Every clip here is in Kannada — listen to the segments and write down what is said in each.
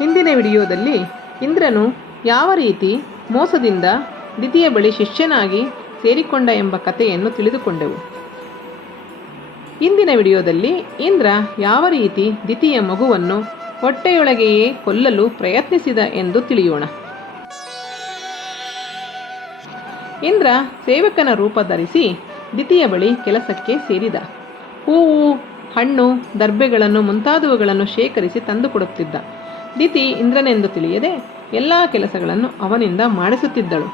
ಹಿಂದಿನ ವಿಡಿಯೋದಲ್ಲಿ ಇಂದ್ರನು ಯಾವ ರೀತಿ ಮೋಸದಿಂದ ದಿತಿಯ ಬಳಿ ಶಿಷ್ಯನಾಗಿ ಸೇರಿಕೊಂಡ ಎಂಬ ಕಥೆಯನ್ನು ತಿಳಿದುಕೊಂಡೆವು. ಇಂದಿನ ವಿಡಿಯೋದಲ್ಲಿ ಇಂದ್ರ ಯಾವ ರೀತಿ ದಿತಿಯ ಮಗುವನ್ನು ಹೊಟ್ಟೆಯೊಳಗೆಯೇ ಕೊಲ್ಲಲು ಪ್ರಯತ್ನಿಸಿದ ಎಂದು ತಿಳಿಯೋಣ. ಇಂದ್ರ ಸೇವಕನ ರೂಪ ಧರಿಸಿ ದಿತಿಯ ಬಳಿ ಕೆಲಸಕ್ಕೆ ಸೇರಿದ. ಹೂವು, ಹಣ್ಣು, ದರ್ಬೆಗಳನ್ನು ಮುಂತಾದವುಗಳನ್ನು ಶೇಖರಿಸಿ ತಂದುಕೊಡುತ್ತಿದ್ದ. ದಿತಿ ಇಂದ್ರನೆಂದು ತಿಳಿಯದೆ ಎಲ್ಲ ಕೆಲಸಗಳನ್ನು ಅವನಿಂದ ಮಾಡಿಸುತ್ತಿದ್ದಳು.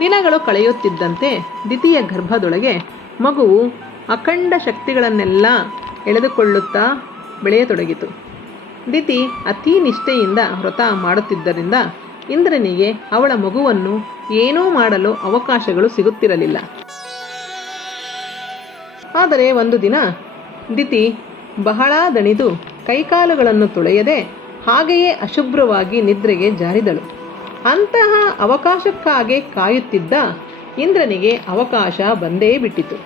ದಿನಗಳು ಕಳೆಯುತ್ತಿದ್ದಂತೆ ದಿತಿಯ ಗರ್ಭದೊಳಗೆ ಮಗುವು ಅಖಂಡ ಶಕ್ತಿಗಳನ್ನೆಲ್ಲ ಎಳೆದುಕೊಳ್ಳುತ್ತಾ ಬೆಳೆಯತೊಡಗಿತು. ದಿತಿ ಅತೀ ನಿಷ್ಠೆಯಿಂದ ವ್ರತ ಮಾಡುತ್ತಿದ್ದರಿಂದ ಇಂದ್ರನಿಗೆ ಅವಳ ಮಗುವನ್ನು ಏನೂ ಮಾಡಲು ಅವಕಾಶಗಳು ಸಿಗುತ್ತಿರಲಿಲ್ಲ. ಆದರೆ ಒಂದು ದಿನ ದಿತಿ ಬಹಳ ದಣಿದು ಕೈಕಾಲುಗಳನ್ನು ತೊಳೆಯದೆ ಹಾಗೆಯೇ ಅಶುಭ್ರವಾಗಿ ನಿದ್ರೆಗೆ ಜಾರಿದಳು. ಅಂತಹ ಅವಕಾಶಕ್ಕಾಗಿ ಕಾಯುತ್ತಿದ್ದ ಇಂದ್ರನಿಗೆ ಅವಕಾಶ ಬಂದೇ ಬಿಟ್ಟಿತು.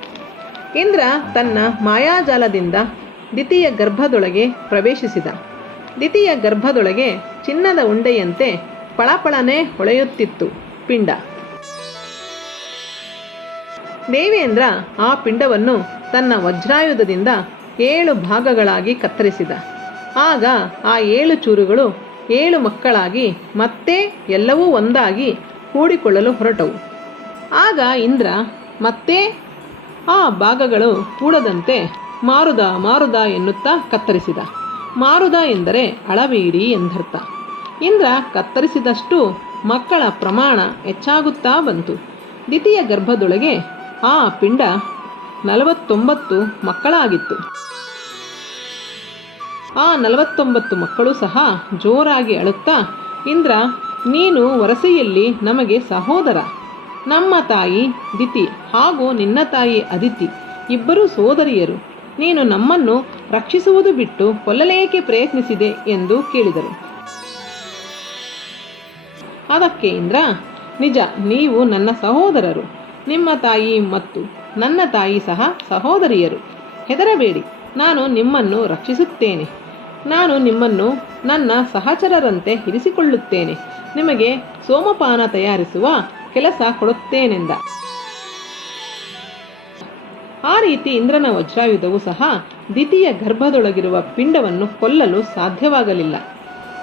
ಇಂದ್ರ ತನ್ನ ಮಾಯಾಜಾಲದಿಂದ ದ್ವಿತೀಯ ಗರ್ಭದೊಳಗೆ ಪ್ರವೇಶಿಸಿದ. ದ್ವಿತೀಯ ಗರ್ಭದೊಳಗೆ ಚಿನ್ನದ ಉಂಡೆಯಂತೆ ಪಳಪಳನೆ ಹೊಳೆಯುತ್ತಿತ್ತು ಪಿಂಡ. ದೇವೇಂದ್ರ ಆ ಪಿಂಡವನ್ನು ತನ್ನ ವಜ್ರಾಯುಧದಿಂದ ಏಳು ಭಾಗಗಳಾಗಿ ಕತ್ತರಿಸಿದ. ಆಗ ಆ ಏಳು ಚೂರುಗಳು ಏಳು ಮಕ್ಕಳಾಗಿ ಮತ್ತೆ ಎಲ್ಲವೂ ಒಂದಾಗಿ ಕೂಡಿಕೊಳ್ಳಲು ಹೊರಟವು. ಆಗ ಇಂದ್ರ ಮತ್ತೆ ಆ ಭಾಗಗಳು ಕೂಡದಂತೆ ಮಾರುದ ಮಾರುದ ಎನ್ನುತ್ತಾ ಕತ್ತರಿಸಿದ. ಮಾರುದ ಎಂದರೆ ಅಳಬೇಡಿ ಎಂದರ್ಥ. ಇಂದ್ರ ಕತ್ತರಿಸಿದಷ್ಟು ಮಕ್ಕಳ ಪ್ರಮಾಣ ಹೆಚ್ಚಾಗುತ್ತಾ ಬಂತು. ದ್ವಿತೀಯ ಗರ್ಭದೊಳಗೆ ಆ ಪಿಂಡ ನಲವತ್ತೊಂಬತ್ತು ಮಕ್ಕಳಾಗಿತ್ತು. ಆ ನಲವತ್ತೊಂಬತ್ತು ಮಕ್ಕಳು ಸಹ ಜೋರಾಗಿ ಅಳುತ್ತಾ, ಇಂದ್ರ, ನೀನು ವರಸೆಯಲ್ಲಿ ನಮಗೆ ಸಹೋದರ. ನಮ್ಮ ತಾಯಿ ದಿತಿ ಹಾಗೂ ನಿನ್ನ ತಾಯಿ ಅದಿತಿ, ಇಬ್ಬರೂ ಸೋದರಿಯರು. ನೀನು ನಮ್ಮನ್ನು ರಕ್ಷಿಸುವುದು ಬಿಟ್ಟು ಕೊಲ್ಲಲೇಕೆ ಪ್ರಯತ್ನಿಸಿದೆ? ಎಂದು ಕೇಳಿದರು. ಅದಕ್ಕೆ, ಇಂದ್ರ, ನಿಜ, ನೀವು ನನ್ನ ಸಹೋದರರು. ನಿಮ್ಮ ತಾಯಿ ಮತ್ತು ನನ್ನ ತಾಯಿ ಸಹ ಸಹೋದರಿಯರು. ಹೆದರಬೇಡಿ, ನಾನು ನಿಮ್ಮನ್ನು ರಕ್ಷಿಸುತ್ತೇನೆ. ನಾನು ನಿಮ್ಮನ್ನು ನನ್ನ ಸಹಚರರಂತೆ ಇರಿಸಿಕೊಳ್ಳುತ್ತೇನೆ. ನಿಮಗೆ ಸೋಮಪಾನ ತಯಾರಿಸುವ ಕೆಲಸ ಕೊಡುತ್ತೇನೆಂದ. ಆ ರೀತಿ ಇಂದ್ರನ ವಜ್ರಾಯುಧವು ಸಹ ದ್ವಿತೀಯ ಗರ್ಭದೊಳಗಿರುವ ಪಿಂಡವನ್ನು ಕೊಲ್ಲಲು ಸಾಧ್ಯವಾಗಲಿಲ್ಲ.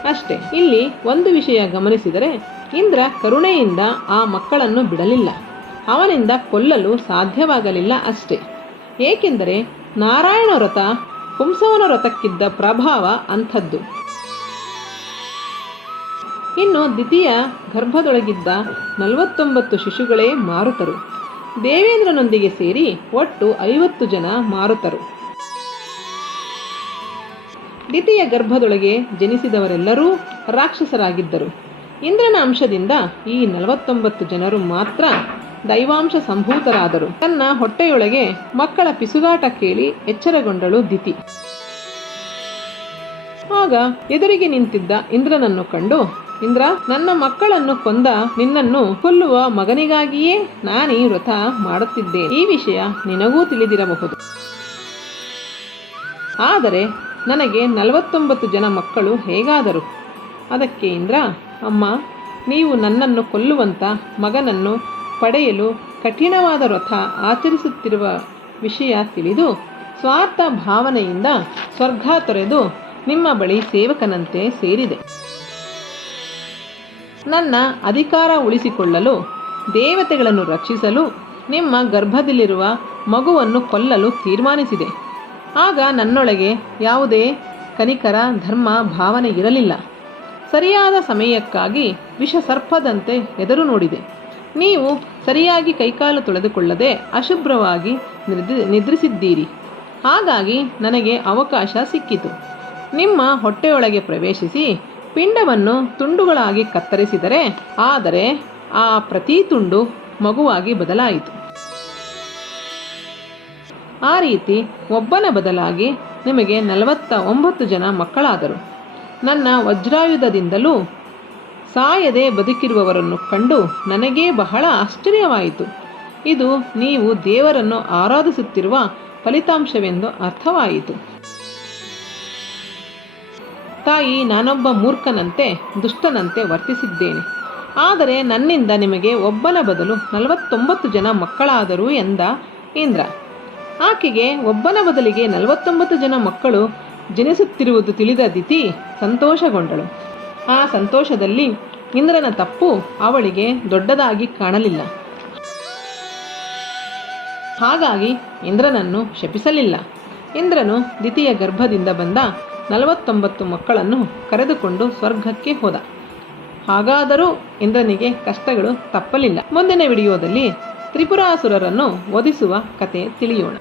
ಅಷ್ಟೇ, ಇಲ್ಲಿ ಒಂದು ವಿಷಯ ಗಮನಿಸಿದರೆ ಇಂದ್ರ ಕರುಣೆಯಿಂದ ಆ ಮಕ್ಕಳನ್ನು ಬಿಡಲಿಲ್ಲ. ಅವನಿಂದ ಕೊಲ್ಲಲು ಸಾಧ್ಯವಾಗಲಿಲ್ಲ ಅಷ್ಟೇ. ಏಕೆಂದರೆ ನಾರಾಯಣ ವ್ರತ ಪುಂಸವನ ರಥಕ್ಕಿದ್ದ ಪ್ರಭಾವ ಅಂಥದ್ದು. ಇನ್ನು ದ್ವಿತೀಯ ಗರ್ಭದೊಳಗಿದ್ದ ನಲವತ್ತೊಂಬತ್ತು ಶಿಶುಗಳೇ ಮಾರುತರು. ದೇವೇಂದ್ರನೊಂದಿಗೆ ಸೇರಿ ಒಟ್ಟು ಐವತ್ತು ಜನ ಮಾರುತರು. ದ್ವಿತೀಯ ಗರ್ಭದೊಳಗೆ ಜನಿಸಿದವರೆಲ್ಲರೂ ರಾಕ್ಷಸರಾಗಿದ್ದರು. ಇಂದ್ರನ ಅಂಶದಿಂದ ಈ ನಲವತ್ತೊಂಬತ್ತು ಜನರು ಮಾತ್ರ ದೈವಾಂಶ ಸಂಭೂತರಾದರು. ತನ್ನ ಹೊಟ್ಟೆಯೊಳಗೆ ಮಕ್ಕಳ ಪಿಸುಗಾಟ ಕೇಳಿ ಎಚ್ಚರಗೊಂಡಳು ದಿತಿ. ಆಗ ಎದುರಿಗೆ ನಿಂತಿದ್ದ ಇಂದ್ರನನ್ನು ಕಂಡು, ಇಂದ್ರ, ನನ್ನ ಮಕ್ಕಳನ್ನು ಕೊಂದ ನಿನ್ನನ್ನು ಕೊಲ್ಲುವ ಮಗನಿಗಾಗಿಯೇ ನಾನೀ ವ್ರತ ಮಾಡುತ್ತಿದ್ದೇನೆ. ಈ ವಿಷಯ ನಿನಗೂ ತಿಳಿದಿರಬಹುದು. ಆದರೆ ನನಗೆ ನಲವತ್ತೊಂಬತ್ತು ಜನ ಮಕ್ಕಳು ಹೇಗಾದರು? ಅದಕ್ಕೆ ಇಂದ್ರ, ಅಮ್ಮ, ನೀವು ನನ್ನನ್ನು ಕೊಲ್ಲುವಂತ ಮಗನನ್ನು ಪಡೆಯಲು ಕಠಿಣವಾದ ರಥ ಆಚರಿಸುತ್ತಿರುವ ವಿಷಯ ತಿಳಿದು ಸ್ವಾರ್ಥ ಭಾವನೆಯಿಂದ ಸ್ವರ್ಗ ತೊರೆದು ನಿಮ್ಮ ಬಳಿ ಸೇವಕನಂತೆ ಸೇರಿದೆ. ನನ್ನ ಅಧಿಕಾರ ಉಳಿಸಿಕೊಳ್ಳಲು, ದೇವತೆಗಳನ್ನು ರಕ್ಷಿಸಲು, ನಿಮ್ಮ ಗರ್ಭದಲ್ಲಿರುವ ಮಗುವನ್ನು ಕೊಲ್ಲಲು ತೀರ್ಮಾನಿಸಿದೆ. ಆಗ ನನ್ನೊಳಗೆ ಯಾವುದೇ ಕನಿಕರ ಧರ್ಮ ಭಾವನೆ ಇರಲಿಲ್ಲ. ಸರಿಯಾದ ಸಮಯಕ್ಕಾಗಿ ವಿಷ ಸರ್ಪದಂತೆ ಎದುರು ನೋಡಿದೆ ನೀವು ಸರಿಯಾಗಿ ಕೈಕಾಲು ತೊಳೆದುಕೊಳ್ಳದೆ ಅಶುಭ್ರವಾಗಿ ನಿದ್ರಿ ನಿದ್ರಿಸಿದ್ದೀರಿ. ಹಾಗಾಗಿ ನನಗೆ ಅವಕಾಶ ಸಿಕ್ಕಿತು. ನಿಮ್ಮ ಹೊಟ್ಟೆಯೊಳಗೆ ಪ್ರವೇಶಿಸಿ ಪಿಂಡವನ್ನು ತುಂಡುಗಳಾಗಿ ಕತ್ತರಿಸಿದರೆ ಆದರೆ ಆ ಪ್ರತಿ ತುಂಡು ಮಗುವಾಗಿ ಬದಲಾಯಿತು. ಆ ರೀತಿ ಒಬ್ಬನ ಬದಲಾಗಿ ನಿಮಗೆ ನಲವತ್ತ ಒಂಬತ್ತು ಜನ ಮಕ್ಕಳಾದರು. ನನ್ನ ವಜ್ರಾಯುಧದಿಂದಲೂ ಸಾಯದೆ ಬದುಕಿರುವವರನ್ನು ಕಂಡು ನನಗೇ ಬಹಳ ಆಶ್ಚರ್ಯವಾಯಿತು. ಇದು ನೀವು ದೇವರನ್ನು ಆರಾಧಿಸುತ್ತಿರುವ ಫಲಿತಾಂಶವೆಂದು ಅರ್ಥವಾಯಿತು. ತಾಯಿ, ನಾನೊಬ್ಬ ಮೂರ್ಖನಂತೆ, ದುಷ್ಟನಂತೆ ವರ್ತಿಸಿದ್ದೇನೆ. ಆದರೆ ನನ್ನಿಂದ ನಿಮಗೆ ಒಬ್ಬನ ಬದಲು ನಲವತ್ತೊಂಬತ್ತು ಜನ ಮಕ್ಕಳಾದರು ಎಂದ ಇಂದ್ರ. ಆಕೆಗೆ ಒಬ್ಬನ ಬದಲಿಗೆ ನಲವತ್ತೊಂಬತ್ತು ಜನ ಮಕ್ಕಳು ಜನಿಸುತ್ತಿರುವುದು ತಿಳಿದ ದಿತಿ ಸಂತೋಷಗೊಂಡಳು. ಆ ಸಂತೋಷದಲ್ಲಿ ಇಂದ್ರನ ತಪ್ಪು ಅವಳಿಗೆ ದೊಡ್ಡದಾಗಿ ಕಾಣಲಿಲ್ಲ. ಹಾಗಾಗಿ ಇಂದ್ರನನ್ನು ಶಪಿಸಲಿಲ್ಲ. ಇಂದ್ರನು ದ್ವಿತೀಯ ಗರ್ಭದಿಂದ ಬಂದ ನಲವತ್ತೊಂಬತ್ತು ಮಕ್ಕಳನ್ನು ಕರೆದುಕೊಂಡು ಸ್ವರ್ಗಕ್ಕೆ ಹೋದ. ಹಾಗಾದರೂ ಇಂದ್ರನಿಗೆ ಕಷ್ಟಗಳು ತಪ್ಪಲಿಲ್ಲ. ಮುಂದಿನ ವಿಡಿಯೋದಲ್ಲಿ ತ್ರಿಪುರಾಸುರರನ್ನು ಒದಿಸುವ ಕತೆ ತಿಳಿಯೋಣ.